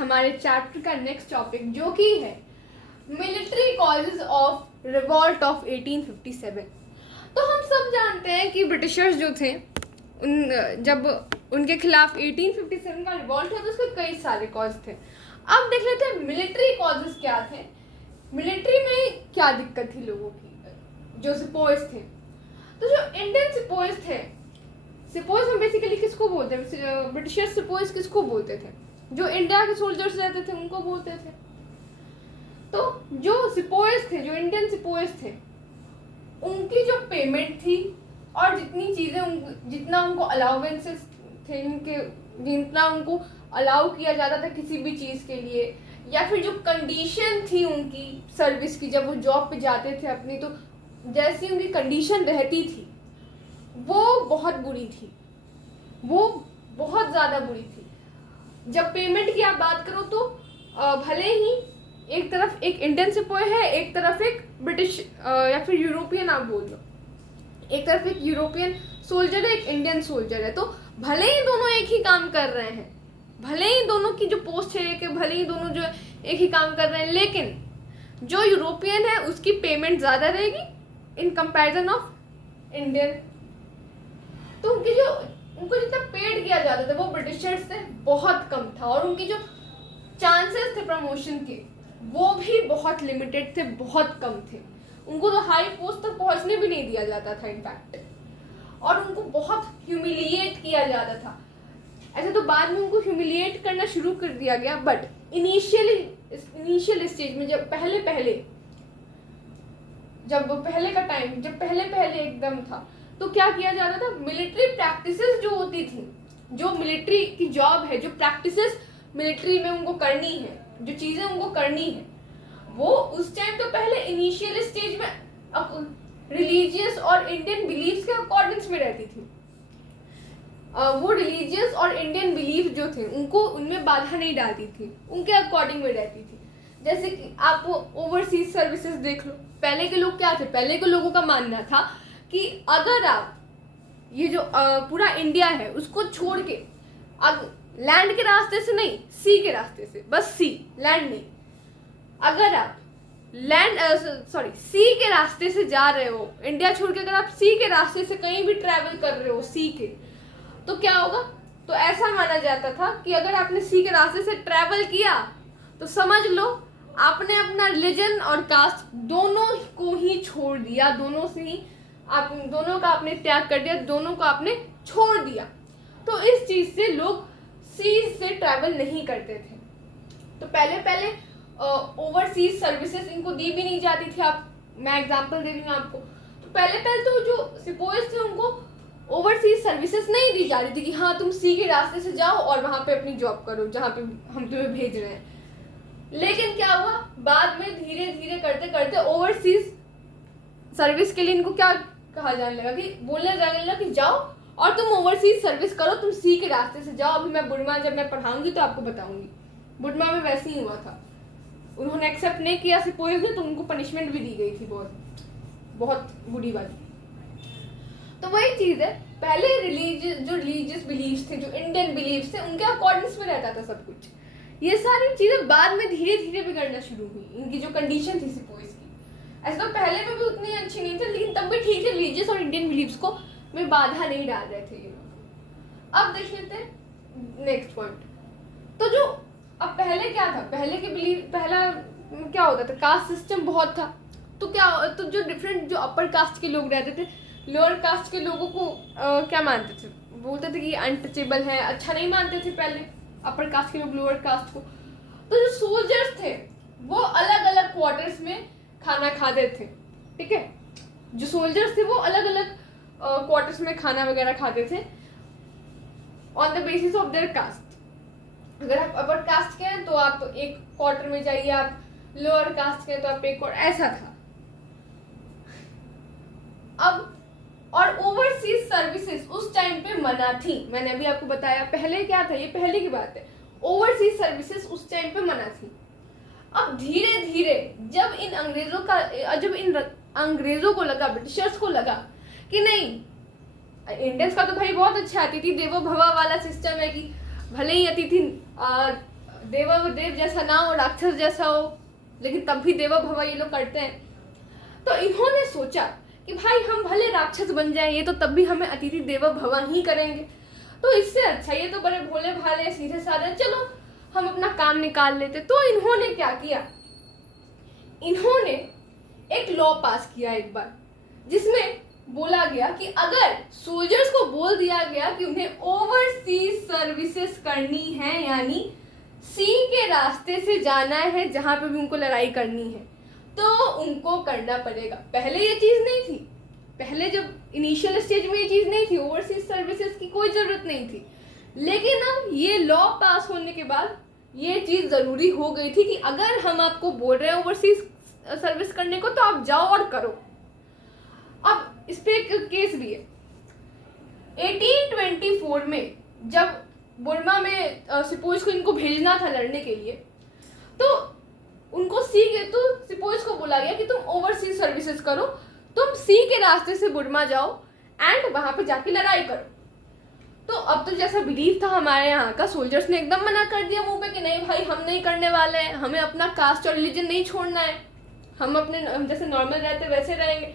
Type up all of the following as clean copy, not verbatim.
हमारे चैप्टर का next topic, जो कि है military causes of revolt of 1857। तो हम सब जानते हैं कि ब्रिटिशर्स जो थे जब उनके खिलाफ 1857 का रिवॉल्ट हुआ तो उसके कई सारे कॉज थे। अब देख लेते हैं मिलिट्री कॉजेज क्या थे, मिलिट्री में क्या दिक्कत थी लोगों की, जो सिपोइज थे। तो जो इंडियन सिपोइज थे, सिपोइज में बेसिकली किसको बोलते हैं, ब्रिटिशर्स सिपोइज किसको बोलते थे, जो इंडिया के सोल्जर्स रहते थे उनको बोलते थे। तो जो सिपोइज थे, जो इंडियन सिपोइज थे, उनकी जो पेमेंट थी और जितनी चीज़ें जितना उनको अलाउंसेस थे, जितना उनको अलाउ किया जाता था किसी भी चीज़ के लिए, या फिर जो कंडीशन थी उनकी सर्विस की, जब वो जॉब पे जाते थे अपनी, तो जैसी उनकी कंडीशन रहती थी वो बहुत बुरी थी, वो बहुत ज़्यादा बुरी थी। जब पेमेंट की आप बात करो तो भले ही एक तरफ एक इंडियन सिपाही है, एक तरफ एक ब्रिटिश या फिर यूरोपियन आप बोल लो, एक तरफ एक यूरोपियन सोल्जर है, एक इंडियन सोल्जर है, तो भले ही दोनों एक ही काम कर रहे हैं, भले ही दोनों की जो पोस्ट है कि भले ही दोनों जो एक ही काम कर रहे हैं, लेकिन जो यूरोपियन है उसकी पेमेंट ज़्यादा रहेगी इन कंपैरिजन ऑफ इंडियन। तो उनको जितना पेड किया जाता था वो ब्रिटिशर्स से बहुत कम था, और उनकी जो चांसेस थे प्रमोशन के वो भी बहुत लिमिटेड थे, बहुत कम थे। उनको तो हाई पोस्ट तक पहुंचने भी नहीं दिया जाता था इनफैक्ट, और उनको बहुत ह्यूमिलिएट किया जाता था। ऐसे तो बाद में उनको ह्यूमिलिएट करना शुरू कर दिया गया, बट इनिशियल स्टेज में जब पहले एकदम था, तो क्या किया जाता था, मिलिट्री प्रैक्टिसेस जो होती थी, जो मिलिट्री की जॉब है, जो प्रैक्टिसेस मिलिट्री में उनको करनी है, जो चीज़ें उनको करनी है, वो उस टाइम तो पहले इनिशियल स्टेज में रिलीजियस और इंडियन बिलीव्स के अकॉर्डिंग्स में रहती थी। वो रिलीजियस और इंडियन बिलीफ जो थे उनको उनमें बाधा नहीं डालती थी, उनके अकॉर्डिंग में रहती थी। जैसे कि आप ओवरसीज सर्विसेज देख लो, पहले के लोग क्या थे, पहले के लोगों का मानना था कि अगर आप ये जो पूरा इंडिया है उसको छोड़ के, अब लैंड के रास्ते से नहीं, सी के रास्ते से, बस सी, लैंड नहीं, अगर आप सी के रास्ते से जा रहे हो, इंडिया छोड़ के अगर आप सी के रास्ते से कहीं भी ट्रैवल कर रहे हो सी के, तो क्या होगा, तो ऐसा माना जाता था कि अगर आपने सी के रास्ते से ट्रैवल किया तो समझ लो आपने अपना रिलीजन और कास्ट दोनों को ही छोड़ दिया, दोनों का आपने त्याग कर दिया, दोनों को आपने छोड़ दिया। तो इस चीज़ से लोग सी से ट्रैवल नहीं करते थे। तो पहले ओवरसीज सर्विसेज इनको दी भी नहीं जाती थी। मैं एग्जांपल दे रही हूँ आपको। तो पहले तो जो सिपोइज थे उनको ओवरसीज सर्विसेज नहीं दी जा रही थी कि हाँ तुम सी के रास्ते से जाओ और वहाँ पे अपनी जॉब करो जहाँ पे हम तुम्हें भेज रहे हैं। लेकिन क्या हुआ, बाद में धीरे धीरे करते करते ओवरसीज सर्विस के लिए इनको क्या कहा जाने लगा, कि बोलने जाने लगा कि जाओ और तुम ओवरसीज सर्विस करो, तुम सी के रास्ते से जाओ। अभी मैं बुड़मा जब मैं पढ़ाऊंगी तो आपको बताऊंगी, बुड़मा में वैसे ही हुआ था, उन्होंने एक्सेप्ट नहीं किया सिपोइज ने, तो उनको पनिशमेंट भी दी गई थी, बहुत बुरी बात। तो वही चीज़ है, पहले रिलीजियस बिलीव्स थे, जो इंडियन बिलीव्स थे, उनके अकॉर्डिंग्स में रहता था सब कुछ। ये सारी चीज़ें बाद में धीरे धीरे बिगड़ना शुरू हुई, इनकी जो कंडीशन थी सिपोइज की। ऐसे तो पहले में भी उतनी अच्छी नहीं थी, लेकिन तब भी ठीक थे, रिलीजियस और इंडियन बिलीव्स को में बाधा नहीं डाल रहे थे ये लोग। अब देख लेते हैं नेक्स्ट पॉइंट। तो जो अब पहले क्या था, पहला क्या होता था, कास्ट सिस्टम बहुत था। तो जो डिफरेंट जो अपर कास्ट के लोग रहते थे, लोअर कास्ट के लोगों को क्या मानते थे, बोलते थे कि अनटचेबल है, अच्छा नहीं मानते थे पहले अपर कास्ट के लोग लोअर कास्ट को। तो जो सोल्जर्स थे वो अलग अलग क्वार्टर्स में खाना खाते थे, ठीक है, जो सोल्जर्स थे वो अलग अलग क्वार्टर्स में खाना वगैरह खाते थे on the basis of their caste. अगर आप अपर कास्ट के हैं तो आप एक क्वार्टर में जाइए, आप लोअर कास्ट के हैं तो आप एक क्वार्टर, ऐसा था। अब और ओवरसीज सर्विसेज उस टाइम पे मना थी, मैंने अभी आपको बताया। पहले क्या था, ये पहले की बात है, ओवरसीज सर्विसेज उस टाइम पे मना थी। अब धीरे धीरे जब इन अंग्रेजों को लगा, ब्रिटिशर्स को लगा कि नहीं, इंडियंस का तो भाई बहुत अच्छा, अतिथि देवो भव वाला सिस्टम है कि भले ही अतिथि देव जैसा ना हो, राक्षस जैसा हो, लेकिन तब भी देव भव ये लोग करते हैं। तो इन्होंने सोचा कि भाई हम भले राक्षस बन जाएं, ये तो तब भी हमें अतिथि देवो भव ही करेंगे, तो इससे अच्छा ये तो बड़े भोले भाले सीधे साधे, चलो हम अपना काम निकाल लेते। तो इन्होंने क्या किया, इन्होंने एक लॉ पास किया एक बार, जिसमें बोला गया कि अगर सोल्जर्स को बोल दिया गया कि उन्हें ओवरसीज सर्विसेज करनी है, यानी सी के रास्ते से जाना है जहां पे भी उनको लड़ाई करनी है, तो उनको करना पड़ेगा। पहले ये चीज नहीं थी, पहले जब इनिशियल स्टेज में ये चीज नहीं थी, ओवरसीज सर्विसेज की कोई जरूरत नहीं थी, लेकिन अब ये लॉ पास होने के बाद ये चीज जरूरी हो गई थी कि अगर हम आपको बोल रहे हैं ओवरसीज सर्विस करने को, तो आप जाओ और करो। अब इस पे एक केस भी है। 1824 में जब बुर्मा में सिपोज को इनको भेजना था लड़ने के लिए, तो उनको सी के तो सिपोज को बोला गया कि तुम ओवरसीज सर्विसेज करो, तुम सी के रास्ते से बुर्मा जाओ एंड वहां पे जाके लड़ाई करो। तो अब तो जैसा बिलीव था हमारे यहाँ का, सोल्जर्स ने एकदम मना कर दिया मुंह पे कि नहीं भाई हम नहीं करने वाले हैं, हमें अपना कास्ट और रिलीजन नहीं छोड़ना है, हम अपने जैसे नॉर्मल रहते वैसे रहेंगे।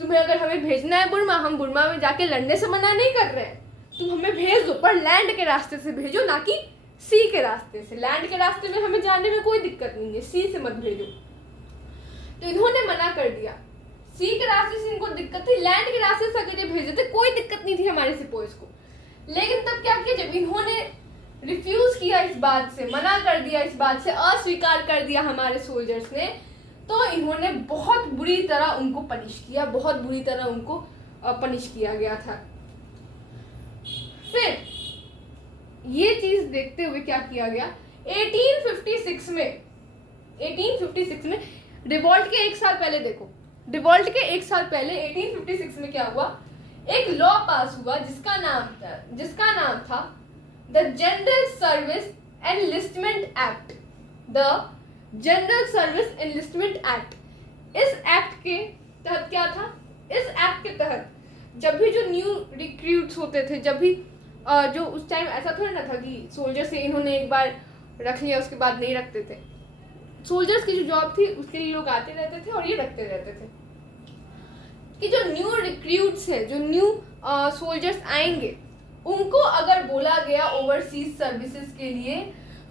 तुम्हें अगर हमें भेजना है बुर्मा, हम बुर्मा में जाके लड़ने से मना नहीं कर रहे हैं, तुम हमें भेज दो, पर लैंड के रास्ते से भेजो, ना कि सी के रास्ते से। लैंड के रास्ते में हमें जाने में कोई दिक्कत नहीं है, सी से मत भेजो। तो इन्होंने मना कर दिया, सी के रास्ते से इनको दिक्कत थी, लैंड के रास्ते से अगर ये भेज देते कोई दिक्कत नहीं थी हमारे सिपोज को। लेकिन तब क्या किया, जब इन्होंने रिफ्यूज किया इस बात से, मना कर दिया इस बात से, अस्वीकार कर दिया हमारे सोल्जर्स ने, तो इन्होंने बहुत बुरी तरह उनको पनिश किया, बहुत बुरी तरह उनको पनिश किया गया था। फिर ये चीज देखते हुए क्या किया गया, 1856 में रिवॉल्ट के एक साल पहले, देखो रिवॉल्ट के एक साल पहले 1856 में क्या हुआ, एक लॉ पास हुआ जिसका नाम था the general service enlistment act. The general service enlistment act. इस एक्ट के तहत क्या था, इस एक्ट के तहत जब भी जो न्यू रिक्रूट्स होते थे, जब भी जो उस टाइम ऐसा थोड़ा ना था कि सोल्जर से इन्होंने एक बार रख लिया उसके बाद नहीं रखते थे, सोल्जर्स की जो जॉब थी उसके लिए लोग आते रहते थे और ये रखते रहते थे कि जो न्यू रिक्रूट्स है, जो न्यू सोल्जर्स आएंगे, उनको अगर बोला गया ओवरसीज सर्विसेज के लिए,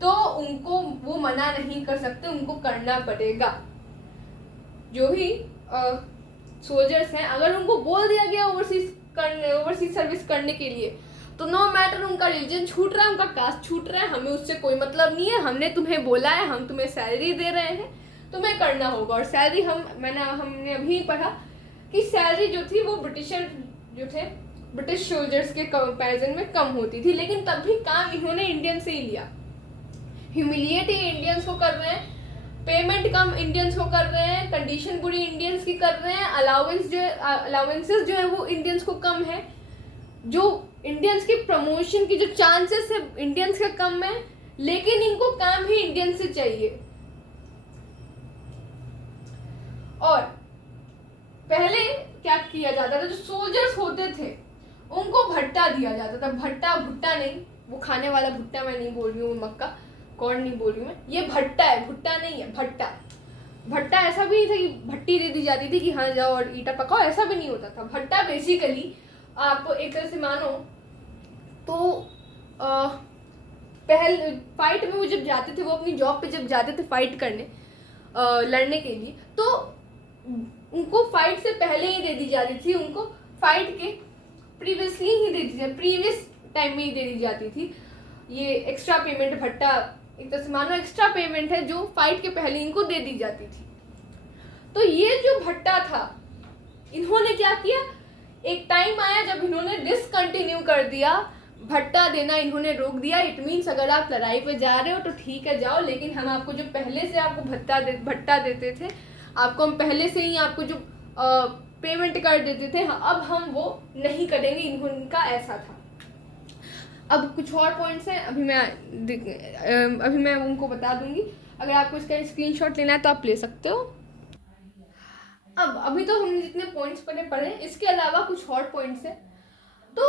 तो उनको वो मना नहीं कर सकते, उनको करना पड़ेगा। जो भी सोल्जर्स हैं, अगर उनको बोल दिया गया ओवरसीज सर्विस करने के लिए, तो नो मैटर उनका रिलीजन छूट रहा है, उनका कास्ट छूट रहा है, हमें उससे कोई मतलब नहीं है, हमने तुम्हें बोला है, हम तुम्हें सैलरी दे रहे हैं, तुम्हें करना होगा। और सैलरी हमने अभी पढ़ा कि सैलरी जो थी वो ब्रिटिश सोल्जर्स के कंपैरिजन में कम होती थी, लेकिन तब भी काम इन्होंने इंडियन से ही लिया। ह्यूमिलिएट इंडियंस को कर रहे हैं, पेमेंट कम इंडियंस को कर रहे हैं, कंडीशन बुरी इंडियंस की कर रहे हैं, अलाउंसेस जो है वो इंडियंस को कम है, जो इंडियंस की प्रमोशन की जो चांसेस है इंडियंस का कम है, लेकिन इनको काम ही इंडियन से चाहिए। और पहले क्या किया जाता था, जो सोल्जर्स होते थे उनको भट्टा दिया जाता था, भुट्टा नहीं, वो खाने वाला भुट्टा मैं नहीं बोल रही हूँ, मक्का कॉर्न नहीं बोल रही हूँ मैं, ये भट्टा है, भुट्टा नहीं है, भट्टा ऐसा भी नहीं था कि भट्टी दे दी जाती थी कि हाँ जाओ और ईटा पकाओ, ऐसा भी नहीं होता था। भट्टा बेसिकली आप एक तरह से मानो तो पहले फाइट में वो जब जाते थे, वो अपनी जॉब पे जब जाते थे फाइट करने, लड़ने के लिए, तो उनको फाइट से पहले ही दे दी जाती थी, उनको फाइट के प्रीवियसली ही दे दी, प्रीवियस टाइम में ही दे दी जाती थी ये एक्स्ट्रा पेमेंट। भट्टा एक तरह से मानो एक्स्ट्रा पेमेंट है जो फाइट के पहले इनको दे दी जाती थी। तो ये जो भट्टा था, इन्होंने क्या किया, एक टाइम आया जब इन्होंने डिसकंटिन्यू कर दिया, भट्टा देना इन्होंने रोक दिया। इट मीन्स अगर आप लड़ाई पे जा रहे हो तो ठीक है जाओ, लेकिन हम आपको जो पहले से आपको भट्टा देते थे, आपको हम पहले से ही आपको जो पेमेंट कर देते थे, अब हम वो नहीं करेंगे, इनका ऐसा था। अब कुछ और पॉइंट्स हैं, अभी मैं उनको बता दूंगी, अगर आपको इसका स्क्रीनशॉट लेना है तो आप ले सकते हो। अब अभी तो हमने जितने पॉइंट्स पढ़े, इसके अलावा कुछ और पॉइंट्स हैं। तो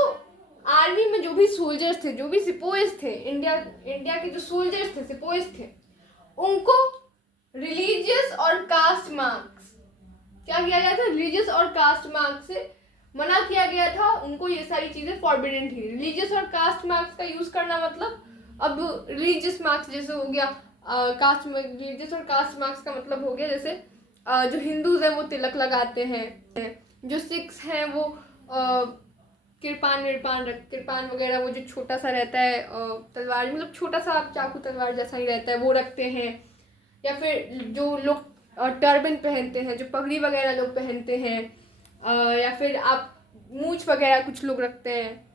आर्मी में जो भी सोल्जर्स थे, जो भी सिपोइस थे, इंडिया के जो सोल्जर्स थे, सिपोइस थे, उनको रिलीजियस और कास्ट मार्क्स, क्या किया गया था, रिलीजियस और कास्ट मार्क्स से मना किया गया था। उनको ये सारी चीजें फॉरबिडन थी। रिलीजियस और कास्ट मार्क्स का यूज करना मतलब, अब रिलीजियस मार्क्स जैसे हो गया, कास्ट में रिलीजियस और कास्ट मार्क्स का मतलब हो गया जैसे जो हिंदूज हैं वो तिलक लगाते हैं, जो सिख्स हैं वो किरपान वगैरह, वो जो छोटा सा रहता है तलवार, मतलब छोटा सा चाकू तलवार जैसा ही रहता है, वो रखते हैं। या फिर जो लोग टर्बन पहनते हैं, जो पगड़ी वगैरह लोग पहनते हैं, या फिर आप मूछ वगैरह कुछ लोग रखते हैं।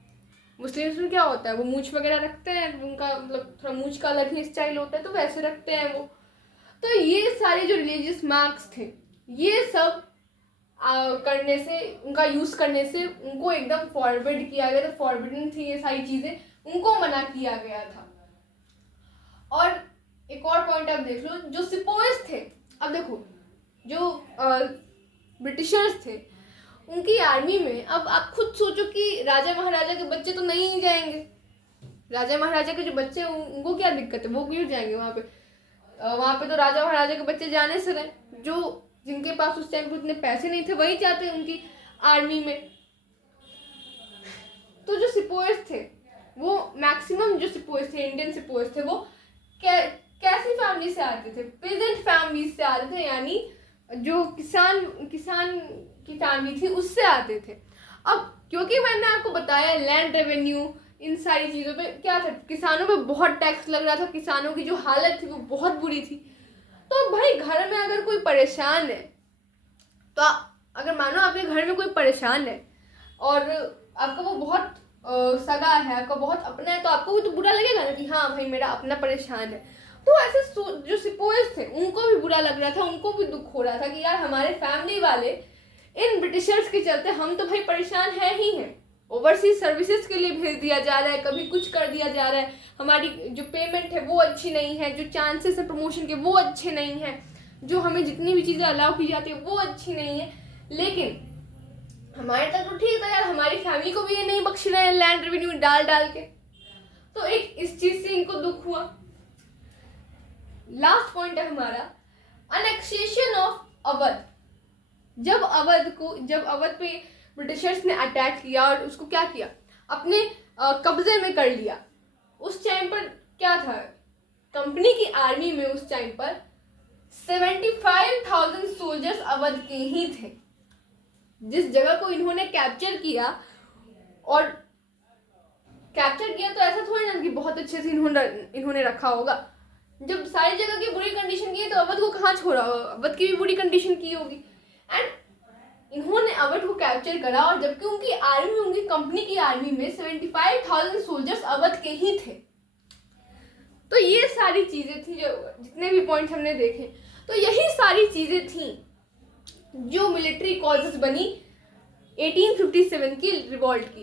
मुस्लिम्स में क्या होता है, वो मूछ वगैरह रखते हैं, उनका मतलब थोड़ा मूछ का अलग ही स्टाइल होता है, तो वैसे रखते हैं वो। तो ये सारे जो रिलीजियस मार्क्स थे, ये सब करने से, उनका यूज करने से उनको एकदम फॉरवर्ड किया गया था, फॉरबिडन थी ये सारी चीजें, उनको मना किया गया था। और एक और पॉइंट आप देख लो, जो सिपोइस थे, अब देखो जो ब्रिटिशर्स थे, उनकी आर्मी में, अब आप खुद सोचो कि राजा महाराजा के बच्चे तो नहीं जाएंगे। राजा महाराजा के जो बच्चे हैं उनको क्या दिक्कत है, वो क्यों जाएंगे वहाँ पे? वहाँ पे तो राजा महाराजा के बच्चे जाने से रहे, जो जिनके पास उस टाइम पे उतने पैसे नहीं थे वही जाते हैं उनकी आर्मी में। तो जो सिपोइस थे, वो मैक्सिमम जो सिपोइस थे, इंडियन सिपोइस थे, वो कैसी फैमिली से आते थे? पेजेंट फैमिली से आते थे, यानी जो किसान की फैमिली थी उससे आते थे। अब क्योंकि मैंने आपको बताया लैंड रेवेन्यू, इन सारी चीज़ों पे क्या था, किसानों पे बहुत टैक्स लग रहा था, किसानों की जो हालत थी वो बहुत बुरी थी। तो भाई घर में अगर कोई परेशान है, तो अगर मानो आपके घर में कोई परेशान है और आपका वो बहुत सगा है, आपका बहुत अपना है, तो आपको भी तो बुरा लगेगा ना कि हाँ भाई मेरा अपना परेशान है। तो ऐसे जो सिपोइस थे उनको भी बुरा लग रहा था, उनको भी दुख हो रहा था कि यार हमारे फैमिली वाले इन ब्रिटिशर्स के चलते हम तो भाई परेशान है ही हैं। ओवरसीज सर्विसेज के लिए भेज दिया जा रहा है, कभी कुछ कर दिया जा रहा है, हमारी जो पेमेंट है वो अच्छी नहीं है, जो चांसेस है प्रमोशन के वो अच्छे नहीं हैं, जो हमें जितनी भी चीज़ें अलाउ की जाती है वो अच्छी नहीं है। लेकिन हमारे तक तो ठीक था यार, हमारी फैमिली को भी ये नहीं बख्श रहे हैं लैंड रेवेन्यू डाल के। तो एक इस चीज़ से इनको दुख हुआ। लास्ट पॉइंट है हमारा अनेक्सेशन ऑफ अवध। जब अवध पे ब्रिटिशर्स ने अटैक किया और उसको क्या किया, अपने कब्जे में कर लिया। उस टाइम पर क्या था, कंपनी की आर्मी में उस टाइम पर 75,000 सोल्जर्स अवध के ही थे। जिस जगह को इन्होंने कैप्चर किया, और कैप्चर किया तो ऐसा थोड़ी ना कि बहुत अच्छे से इन्होंने रखा होगा। जब सारी जगह की बुरी कंडीशन की है तो अवध को कहाँ छोड़ा होगा, अवध की भी बुरी कंडीशन की होगी। एंड इन्होंने अवध को कैप्चर करा, और जबकि उनकी आर्मी, उनकी कंपनी की आर्मी में 75,000 सोल्जर्स अवध के ही थे। तो ये सारी चीजें थी, जो जितने भी पॉइंट्स हमने देखे, तो यही सारी चीजें थी जो मिलिट्री कॉजेस बनी 1857 की रिवॉल्ट की।